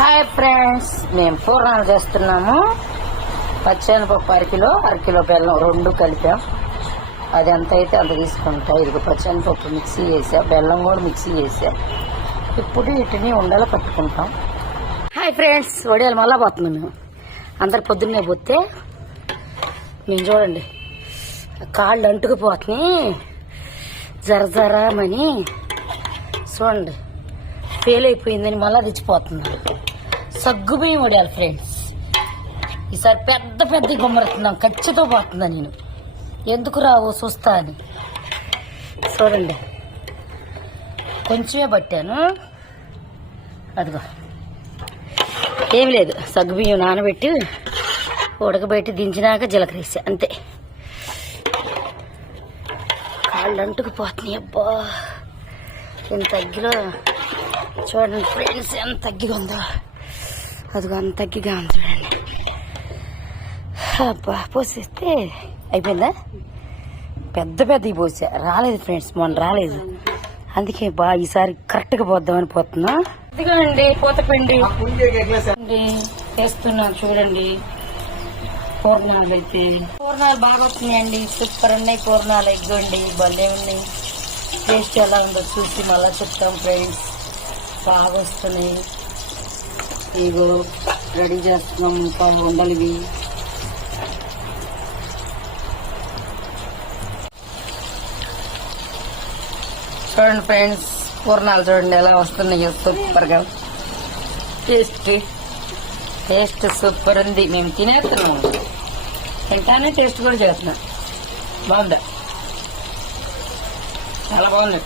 Hi friends, మేము పూర్ణాలు చేస్తున్నాము. పచ్చెనపప్పు అరకిలో బెల్లం రెండు కలిపాం. అది ఎంత అయితే అంత తీసుకుంటా. ఇది పచ్చెనపప్పు మిక్సీ చేసా, బెల్లం కూడా మిక్సీ చేసా. ఇప్పుడు వీటిని ఉండలు కట్టుకుంటాం. హాయ్ ఫ్రెండ్స్, వడియాలు మళ్ళా పోతున్నాం మేము. అందరు పొద్దున్నే పోతే మేము చూడండి కాళ్ళు అంటుకుపోతున్నాయి జరజరమని. చూడండి ఫెయిల్ అయిపోయిందని మళ్ళా తెచ్చిపోతున్నాను. సగ్గు బియ్యం వడియాలి ఫ్రెండ్స్. ఈసారి పెద్ద పెద్ద గుమ్మరుతున్నాం, ఖచ్చితంగా పోతుందా నేను. ఎందుకు రావు చూస్తా అని. చూడండి కొంచెమే పట్టాను. అదిగో ఏమి లేదు, సగ్గు బియ్యం నానబెట్టి ఉడకబెట్టి దించినాక జీలకర్ర వేసా అంతే. కాళ్ళు అంటుకుపోతున్నాయి. అబ్బా ఎంత తగ్గిలో చూడండి ఫ్రెండ్స్, ఎంత తగ్గిగా ఉందో. అదిగో అంత తగ్గిగా ఉంది చూడండి. అబ్బా పోసేస్తే అయిపోయిందా. పెద్ద పెద్దవి పోసా, రాలేదు ఫ్రెండ్స్, మొన్న రాలేదు. అందుకే ఈసారి కరెక్ట్గా పోద్దామని పోతున్నా. ఇదిగోండి పూతపిండి చేస్తున్నాను చూడండి. పూర్ణాలు పెడితే పూర్ణాలు బాగా వస్తున్నాయండి, సూపర్ ఉన్నాయి పూర్ణాలు. ఎగ్గండి భలే ఉన్నాయి. టేస్ట్ ఎలా ఉందో చూసి మళ్ళా చెప్తాం ఫ్రెండ్స్. బాగా వస్తున్నాయి. ఇగో రెడీ చేస్తున్నాం ఇంకా ఉండలివి. చూడండి ఫ్రెండ్స్, పూర్ణాలు చూడండి ఎలా వస్తున్నాయో సూపర్గా. టేస్ట్ సూపర్ ఉంది. మేము తినేస్తున్నాము, తింటానే టేస్ట్ కూడా చేస్తున్నాం. బాగుందా? చాలా బాగుంది.